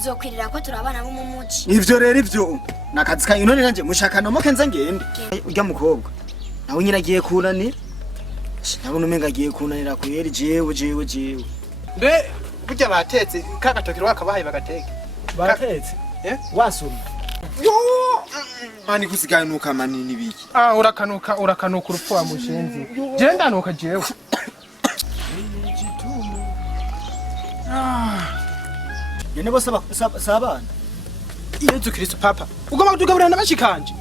tuzokwirira ko turabana bo mu muci. Ivyo rero ivyo nakazi kanyu none nanje mushakana mo kenza ngende. Urya mukobwa nawe nyina agiye kunanira. Nabona umenga agiye kunanira ko yeri jewe. Mbe burya batetse kakatokero wakabahaye bagateke. Baratetse? Wasoma. Yo! Mani kusiganuka manini biki. Urakanuka urupfu wa mushenzi. Je ndanuka jewe. Yene bose sabana. Yezu Kristo papa. Ugomba kutugaburana n'abashikanje.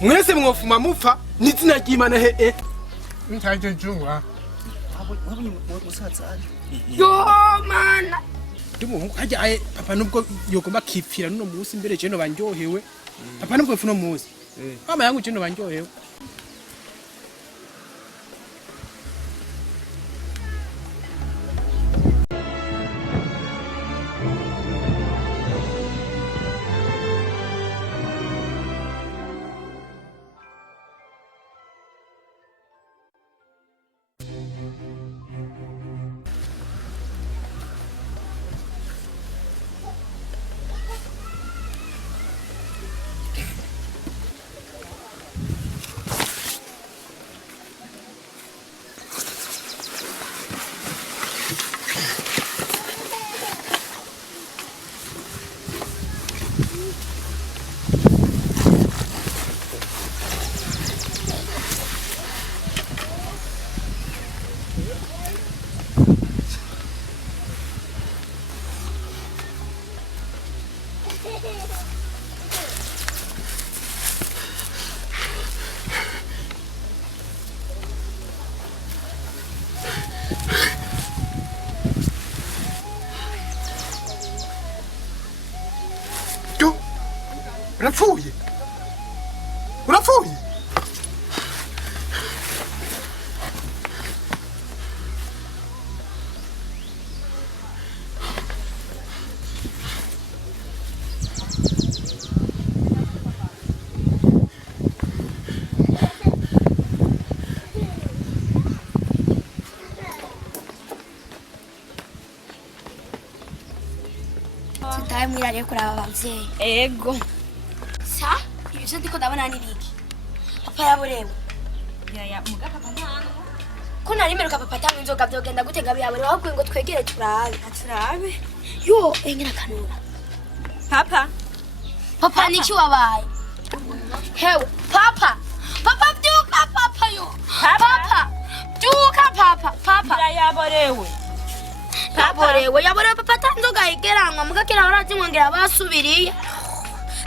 Mwese mwofuma mupfa n'izina ry'Imana he. Ntaje jungwa. Wabonye musaza ari. Yo mana. Ndimo hajya papa nubwo yogomba kipfira no musi imbere je no banjohewe. Papa nubwo funo musi. Mama yangu je no banjohewe. Urapfuye. Tutaye mwirariye kuraba abavyeyi. Ego. Sa, ibyo ndiko ndabona ni biki? Papa yaborewe. Ya muga papa ntano. Ko nari meruka papa tanga inzoga byogenda gute gabi yaborewe ahubwo ngo twegere turabe. Aturabe. Yo, engera kanura. Papa. Papa niki wabaye? Hewe, papa. Papa byuka papa yo. Papa. Byuka papa. Papa. Yaborewe. Yaborewe papa tanzoga igeranwa mugakira barazinkongera basubiriye.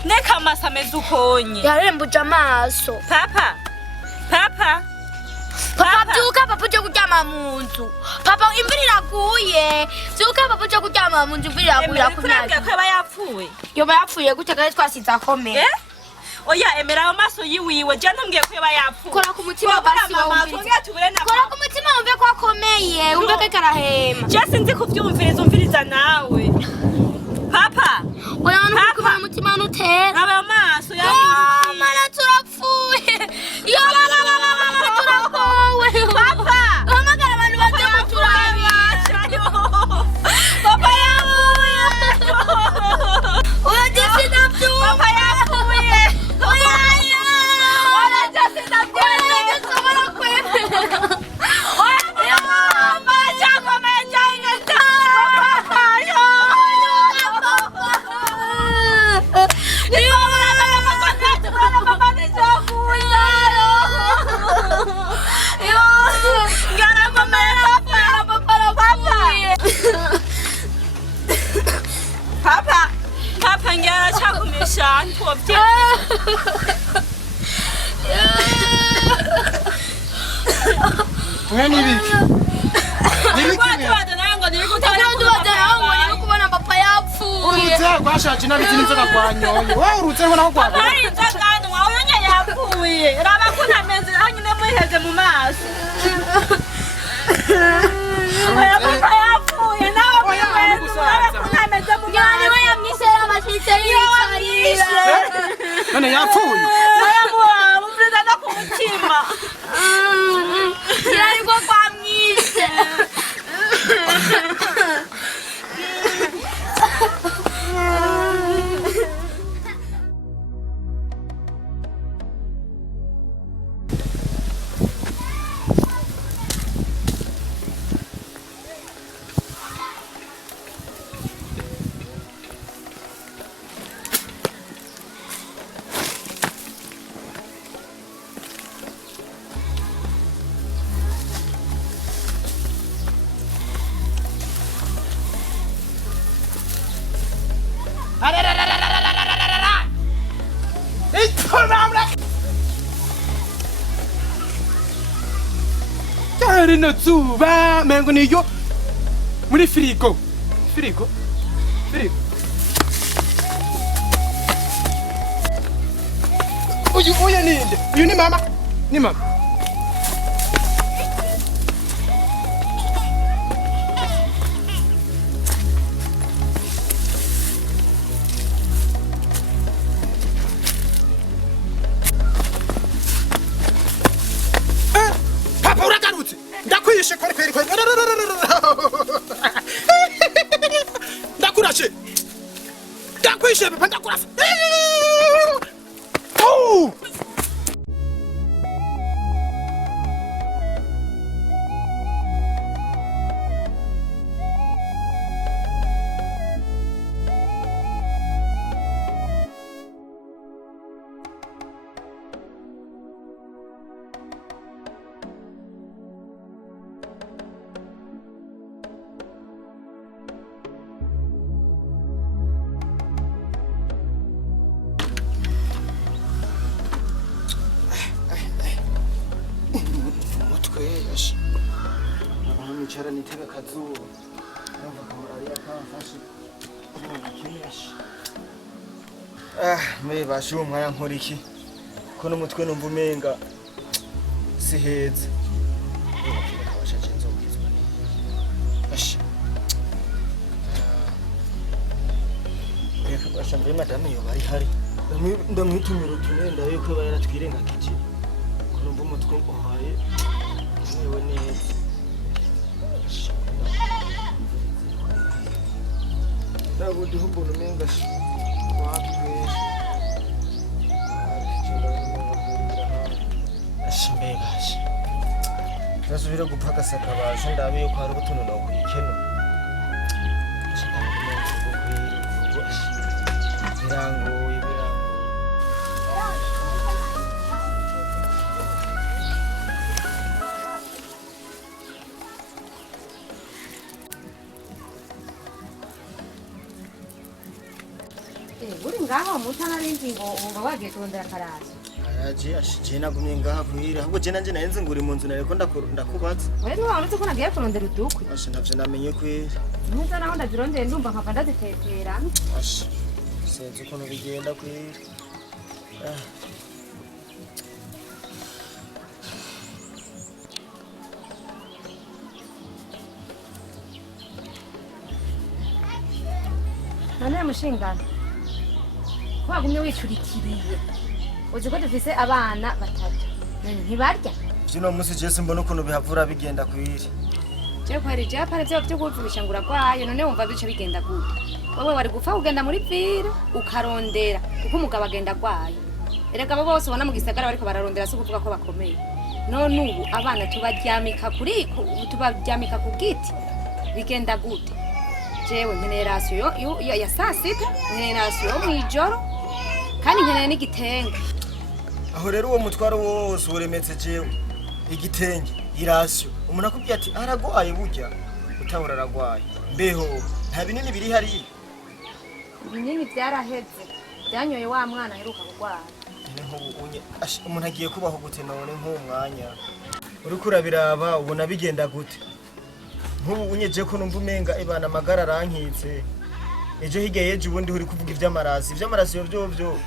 Neka amasa meza ukonye. Yarembuje amaso. Papa. Papa byuka papa uje kuryama mu nzu. Papa imvura iraguye. Byuka papa uje kuryama mu nzu imvura iraguye kunyaka. Ko aba yapfuye. Yoba yapfuye gute kandi twasize akomeye. Oya emera amaso yiwiwe je ntambwiye ko yaba yapfuye. Kora ku mutima basi wumviriza. Kora ku mutima wumve ko akomeye. Wumve ko karahema. Je sinzi kuvyumviriza umviriza nawe. Papa. Oya nuko kubara umutima nutera. Aba amaso ya. Mana turapfuye. Yo turapfuye. Papa. Hamagara abantu baje kuturabisha. Papa yapfuye. Oya disi napfu. Papa yapfuye. Oya. Oya disi napfu. Oya sobora kwemera. Oya mama chako menjanga ta. Papa ngara chakumisha ntobye. Mwe nibiki? Kubona papa yapfuye. Urutse gwashaje nabiti n'inzoga kwanyoye. Wowe urutse ubona ko kwaba. Ari inzoga wawe yonya yapfuye. Raba kunameze hanyine muheze mu maso. Oya papa yapfuye nawe muheze. Raba kunameze mu maso. Yani we yamwise abashitse yicarira. None yapfuye. Oya muwa mumviriza no ku mutima. Yani ko kwamwise. rino zuba mengo niyo muri firigo uyu ninde uyu ni mama papa uragarutse ndakwishe kweri ndakurashe ndakwishe papa ndakurashe Nicara nitega kazuba numva kamararia kamfashe me bashu umwanya nkora iki ko n'umutwe numva umenga si heza kabasha cenzo bwizwa ashi reka basha mbe madame yo bari hari ndamwitumira utunenda yuko bayaratwirengagije ko numva umutwe uhaye yewe neza Dabundi humbona umenga wakwesha ashimbegaje Rasubira gupagasa kabasha ndabe yuko hari ubutuntu no kwikeno birangoye uri ngaho mutana rinzi ngo uba wagiye kurondera karazi araje ashije nagumye ngaha kuhira ahubwo je nanje nayenze nguri mu nzu nareko ndakubatse wewe niwe uretse ko nagiye kurondera udukwi ashe ntavyo namenye kwera nuza naho ndazirondeye ndumva nkava ndazitekera ashe sinzi ukuntu bigenda kwera none mushingana wagumye wicurikiriye uzi ko dufise abana batatu ntibarya Jino musi Jesse mbona ukuntu bihavura bigenda kwira je kwari je apare byo kuvumisha ngura kwayo none wumva bice bigenda gute wewe wari gupfa kugenda muri vire ukarondera kuko umugabo agenda kwayo erega abo bose ubona mu gisagara bariko bararondera se kuvuga ko bakomeye none ubu abana tubaryamika ku giti bigenda gute jewe nkeneye rasiyo ya saa sita nkeneye rasiyo yo mw'ijoro kandi nkeneye n'igitenge aho rero uwo mutwaro wose uremetse jewe igitenge irasiyo umuntu akubwiye ati aragwaye burya utabura aragwaye mbeho nta binini biri hariya ibinini byaraheze byanyoye wa mwana aheruka kugwara umuntu agiye kubaho gute none nk'uwo mwanya uriko urabiraba ubona bigenda gute nk'ubu unyeje ko numva umenga ibana amagara arankitse ejo hirya yeje ubundi uri kuvuga ivy'amarasi byo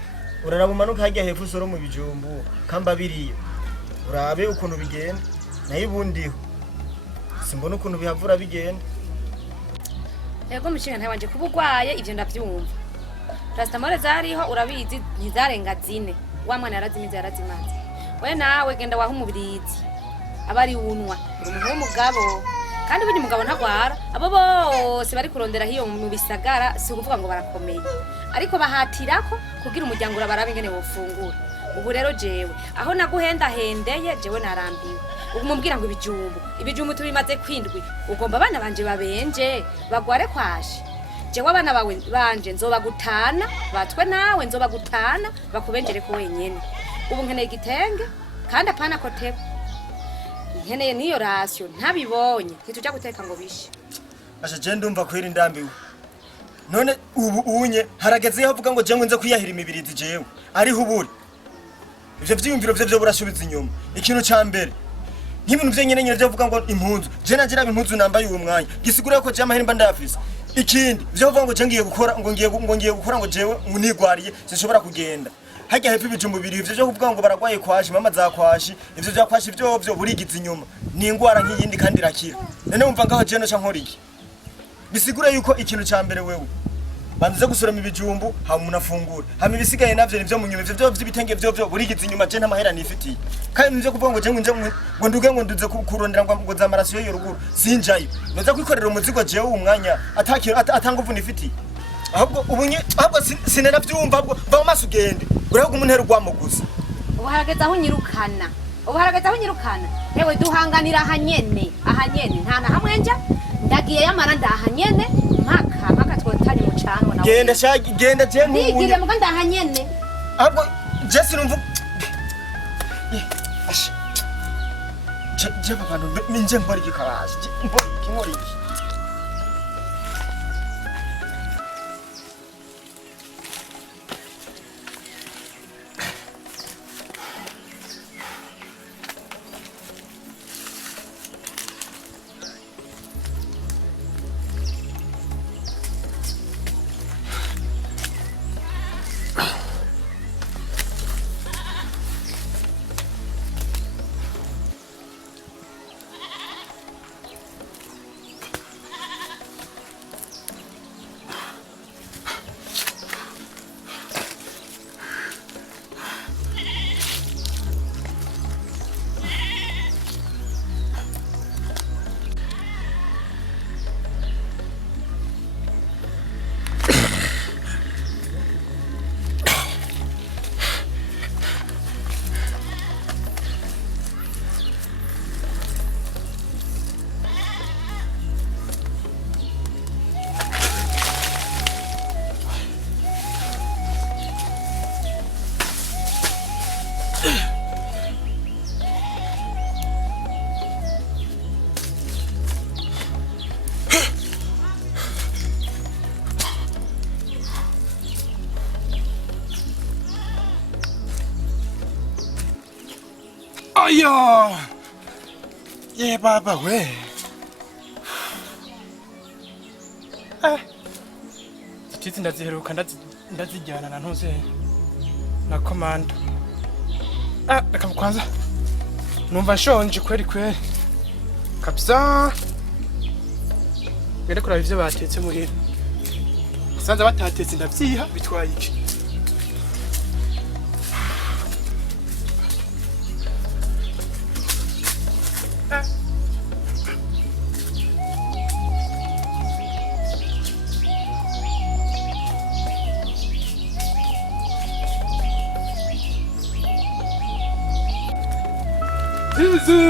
uraraba umanuka hajya hepfo usoro mu bijumbu kamba biriyo urabe ukuntu bigenda nayo ubundiho simbona ukuntu bihavura bigenda yego mushinga ntaye wanje kubugwaye ivyo ndavyumva Rastamore zariho urabizi ntizarenga 4 wa mwana yarazimize yarazimaze we nawe genda waha umubirizi abari unwa uri umuntu w'umugabo kandi ubundi mugabo ntagwara abo bose bari kurondera hiyo mu bisagara si ukuvuga ngo barakomeye ariko bahatirako kugira umuryango urabarabe ingene wofungura ubu rero jewe aho naguhendahendeye jewe narambiwe ubu mumbwira ngo ibijumbu tubimaze kwindwi ugomba abana banje babenje bagware kwaje jewe abana bawe banje nzobagutana batwe nawe nzobagutana bakubenjere ko wenyene ubu nkeneye igitenge kandi apana kotebo nkeneye niyo rasiyo ntabibonye ntituja guteka ngo bishe asha je ndumva kwira indambiwe none ubu unye harageze yaho avuga ngo jewe nze kwiyahira imibirizi jewe ariho uburi ivyo vyiyumviro vyo burasubiza inyuma ikintu ca mbere nk'ibintu vyo nyene byo vuga ngo impunzu je nagira impunzu nambaye uwo mwanya gisigura ko je amahera mba ndayafise ikindi vyo vuga ngo je ngiye gukora ngo ngiye gukora ngo jewe nigwariye sinshobora kugenda hajya hepfo ibijumbu biri ivyo kuvuga ngo baragwaye kwashi mama za kwashi ivyo vya kwashi vyo burigiza inyuma ni ingwara nk'iyindi kandi irakira none wumva ngaho je no ca nkora iki bisigura yuko ikintu ca mbere wewe banze gusoroma ibijumbu ha umuntu afungura hama ibisigaye navyo nivyo munyuma ivyo vy'ibitenge vyo burigiza inyuma je ntamahera nifitiye kandi nivyo kuvuga ngo je ngo nduge ngo nduze kurondera ngo za marasiyo yo ruguru sinjayo noza kwikorera umuzigo jewe umwanya atanguvu nifitiye ahubwo sinena vyumva ahubwo va maso ugende uraho umuntu herugwamo gusa ubu harageze aho unyirukana yewe duhanganira ahanyene nta na hamwe nja ndagiye yamara ndahanyene mpaka twotanye mucanwa nawe genda je ndigire muga ndahanyene ahubwo je sinumva ash je papa no minje mbori gikaraje mbori Aya! Ye baba we. Titi ndaziheruka ndazijyana na ntuze na komando. Reka kwanza. Numva nshonje kweli. Kabisa. Ngende kuraba ivyo batetse muhira. Sanza batatetse ndavyiha bitwaye iki? Zizi!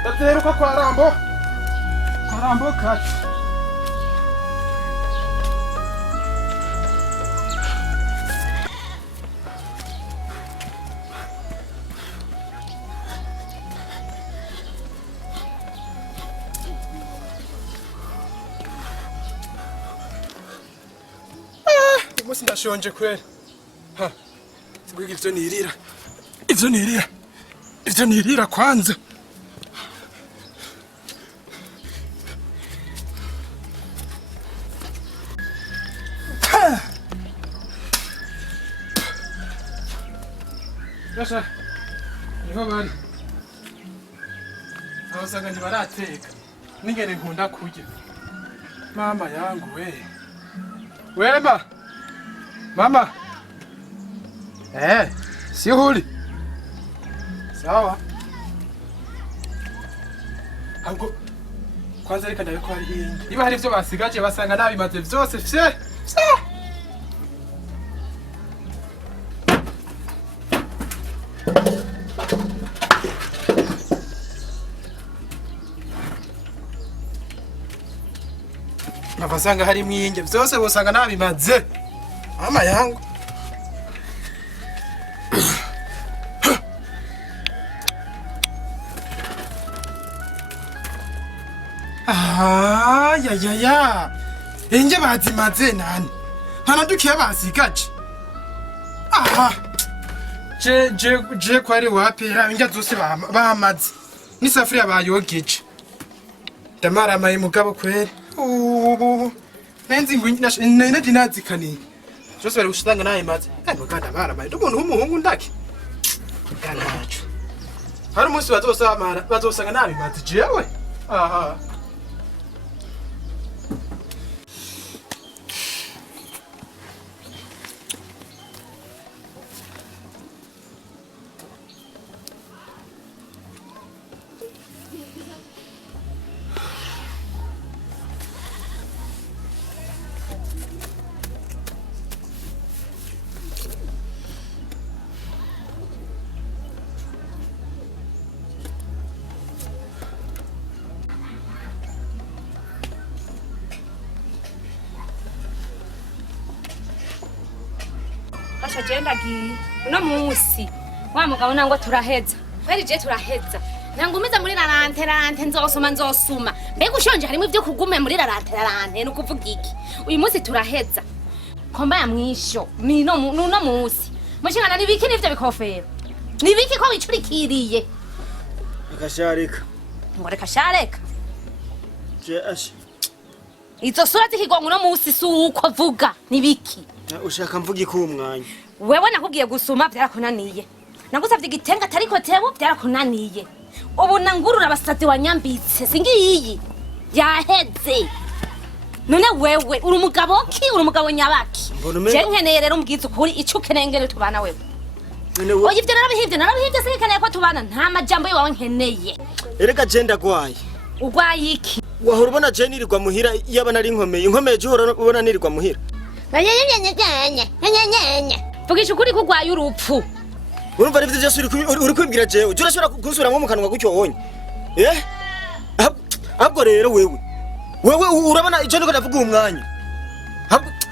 Ndateruka kwa Rambo kati. Musi ndashonje kweli. Sikugira ivyo nirira kwanza. Yasha. Niho bari. Abasanga ntibarateka. Ningene nkunda kurya. Mama yangu we. Wema. Mama. Sihuri. Sawa. Ahubwo kwanza reka ndabe ko hari hingi. Niba hari ivyo basigaje basanga nabimaze vyose fye. Nabasanga hari mwinge vyose bosanga nabimaze. Mama yangu. Ya. inje bazimaze nani ntanadukiye basigaje aha je kwari wapi inje zose bamaze n'isafuriya bayogeje ndamara amaye mugabo kwere nenzi nari nazikaniye zose bari gushitanga naye maze kandi ndamara amaye umuntu w'umuhungu ndake kanacu hari umunsi bazosanga nabimaze jewe aha Basha jenda gi uno munsi wa mugabo nango turaheza kweri je turaheza ntangumiza muri rarante nzosuma mbega ushonje harimo ivyo kugume muri rarante no kuvuga iki uyu munsi turaheza komba ya mwisho ni no munsi mushingana nibiki nivyo bikofero nibiki ko wicurikiriye akasharika ngo reka shareka je ashi izo sura zikigwa uno munsi suko vuga nibiki ushaka mvugi ko umwanya wewe nakubwiye gusuma byarakunaniye nagusavye igitenga tariko tebo byarakunaniye ubu nangurura abasazi wanyambitse singiyi yaheze none wewe uri umugabo ki uri umugabo nyabaki je nkeneye rero umbwiza ukuri ico ukenengere tubana wewe oya ivyo narabihivye sinkeneye ko tubana nta majambo yawe nkeneye erega je ndagwaye ugwaye iki wahora ubona je nirirwa muhira yaba nari inkomeye je uhora ubona nirirwa muhira vugisha ukuri kugwaye urupfu urumva rivyo vyose uri kwimbwira jewe je urashobora kunsubira nko mu kanwa gutyo wonye ahubwo rero wewe urabona ico ndiko ndavuga umwanya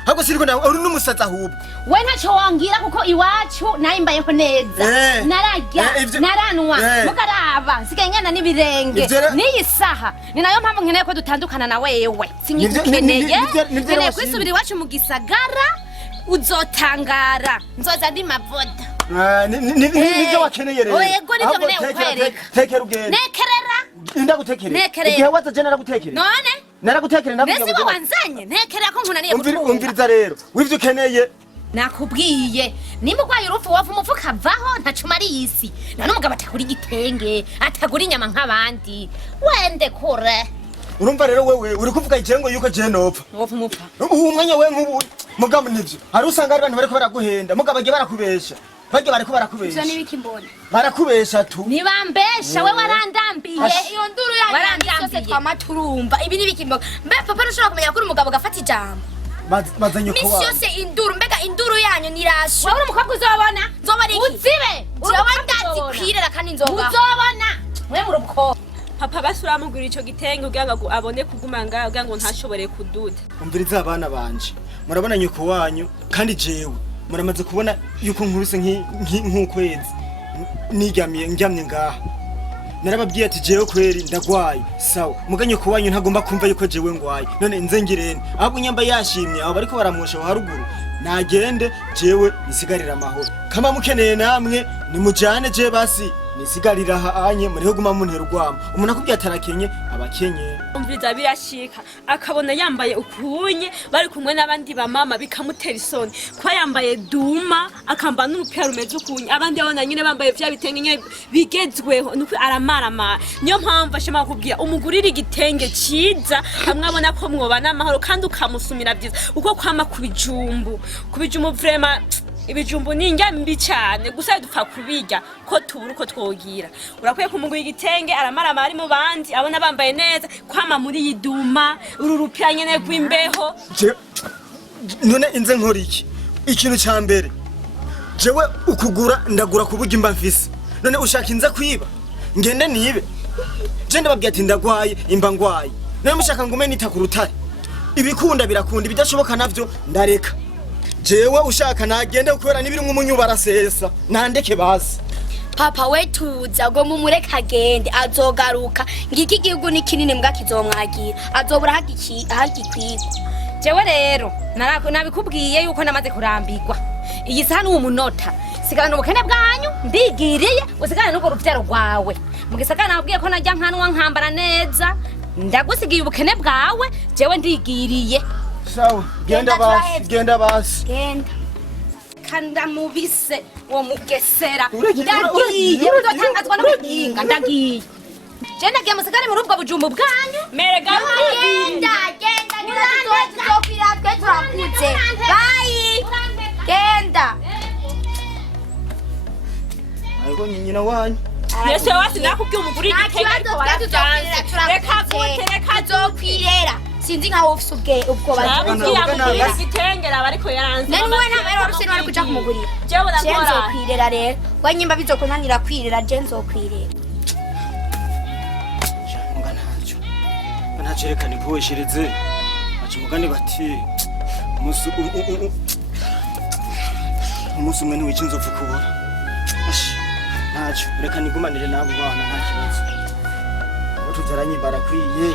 ahubwo siriko uri n'umusaza ahubwo we ntacyo wambwira kuko iwacu nayimbayeho neza nararya naranwa mukaraba nsigengana n'ibirenge n'iyi saha ni nayo mpamvu nkeneye ko dutandukana na wewe sinyikeneye nkeneye kwisubira iwacu mu gisagara uzotangara nzoza ndi mavuda nivyo wakeneye rero yego nivyo nkeneye kukwereka tekera ugende nekerera ndagutekerera igihe waza je naragutekerera none naragutekerera ndavuga nesiba wanzanye nekerera ko nkunaniye kutumva umviriza rero wivyo ukeneye nakubwiye nimba ugwaye urupfu wava umupfu ukavaho ntacuma ari isi none umugabo atagura igitenge atagura inyama nk'abandi wende kure urumva rero wewe uri kuvuga icengo yuko je nopfa wova umupfa ubu mwanya we nk'ubu mugabo nivyo hari usanga ari abantu bariko baraguhenda mugabo bagiye barakubesha bagiye bariko barakubesha ivyo nibiki mbona barakubesha tu nibambesha we warandambiye iyo nduru yanyu yose twamaturumva ibi nibiki mbona mbe papa nushobora kumenya kuri umugabo gafata ijambo mazanye ko misi yose induru mbega induru yanyu nirasho wewe umukobwa uzobona nzoba ari uzibe jewe ndazi kwirera kandi nzoba uzobona we mu ruko papa basura amugura ico gitenge kugira ngo abone kuguma ngaho kugira ngo ntashobore kududa umviriza abana banje murabona nyuko wanyu kandi jewe muramaze kubona yuko nkuruse nk'ukwezi ndyamye ngaha narababwiye ati jewe kweri ndagwaye sawa muganye ko wanyu ntagomba kumva yuko jewe ngwaye none nze ngirene ahubwo nyamba yashimye abo bariko baramusha haruguru nagende jewe nisigarira amahoro kama mukeneye namwe nimujane je basi nisigarira hanye muriho guma muntera urwamo umuntu akubwiye atarakenye abakenye umviriza birashika akabona yambaye ukunye bari kumwe n'abandi bamama bikamutera isoni kwa yambaye duma akamba n'urupira rumeze ukunye abandi babona nyine bambaye vya bitenge nyine bigezweho nuko aramarama niyo mpamvu ashema kubwira umugurira igitenge ciza hamwe abona ko mwobana amahoro kandi ukamusumira byiza uko kwama kubijumbu vraiment ibijumbu ninga mbi cyane gusa dupfa kubirya ko tubura uko twogira urakwiye kumugura igitenge aramarama ari mu bandi abona bambaye neza kwama muri yiduma ururupira nyene gwimbeho none inze nkora iki ikintu cya mbere jewe ukugura ndagura kuburyo imba mfise none ushaka inza kwiba ngende nibe je ndababwiye ati ndagwaye imba ngwaye none mushaka ngume nita ku rutare ibikunda birakunda ibidashoboka navyo ndareka jewe ushaka nagende kubera nibiri nk'umunyuba arasesa nandeke basi papa we tuza ngo mumureka agende azogaruka ngiki gihugu ni kinini mbwa kizomwagira azobura hagikwirwa jewe rero nabikubwiye yuko namaze kurambirwa iyi saha n'uwo munota sigarana ubukene bwanyu ndigiriye usigarane n'urwo ruvyaro rwawe mugisagara nabwiye ko najya nkanwa nkambara neza ndagusigiye ubukene bwawe jewe ndigiriye sawa genda basi genda kanda mubise uwo mugesera ndagiye uzotangazwa no kuginga ndagiye je ndagiye musigare muri ubwo bujumbu bwanyu merega genda tuzokwira twe turakuze bayi genda ariko nyina wanyu Yesu wasi nakubwiye umuguri nta igitega kibazo ariko twe tuzokwirera reka turakuze gute reka tuzokwirera sinzi nkaho ufise ubwoba nabwiye amugurira igitengera aba ariko yaranze nani we ntabera waruse wari kuja kumugurira jewe je nakora nzokwirera rero wanyimba bizokunanira kwirera je nzokwirera ntacyo reka nikuweshereze baca umugani bati umunsi umwe ntiwica inzovu kubura ntacyo reka nigumanire n'abo bana nta kibazo abo tubyaranye barakwiye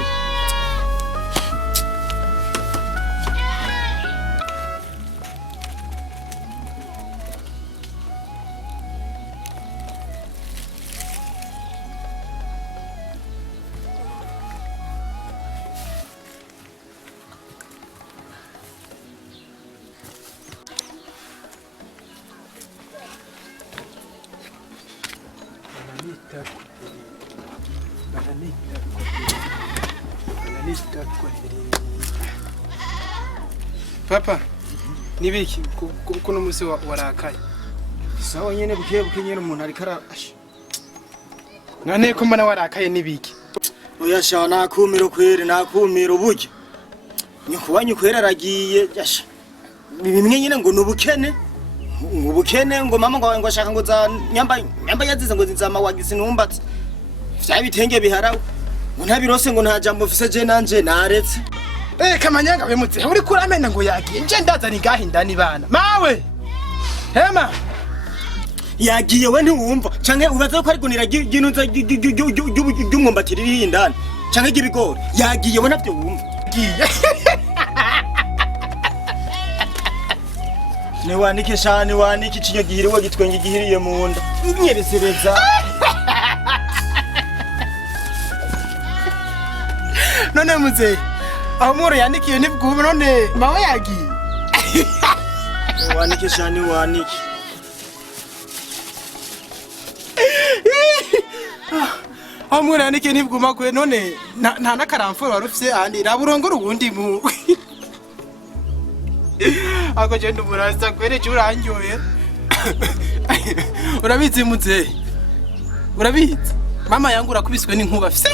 Papa, nibiki kuno musi warakaye. sawa nyene buke nyene umuntu ariko arasha None ko mbona warakaye nibiki? oya sha nakumiro kwere nakumiro burya nyoko wanyu kwera aragiye yasha bimwe nyene ngo nubukene ngo mama ngo ashaka ngo za nyamba yazize ngo nzama wagise numbatse vya bitenge biharawe ngo ntabirose ngo nta jambo mfise je nanje naretse Kamanyanga bemutse uri kuramena ngo yagiye nje ndazana ingahindani bana mawe hema yagiye we ntiwumva canke ubaza ko ari gunira ginuza ry'umwumbati riri indani canke gibigori yagiye we navyo wumva giye ne wanike shane wanike ikinyo gihiriwe gitwenge gihiriye mu nda nyeresereza none muze aho muro yandikiye nibwubu none mawe yagiye wanike shane wanike aho muro yandikiye nibwuma kwe none nta nakaramfuro warufise ahandi raburongora ubundi mu ako je ndumurasa kwereje uranyoye urabizi muze urabizi mama yangu urakubiswe n'inkuba fise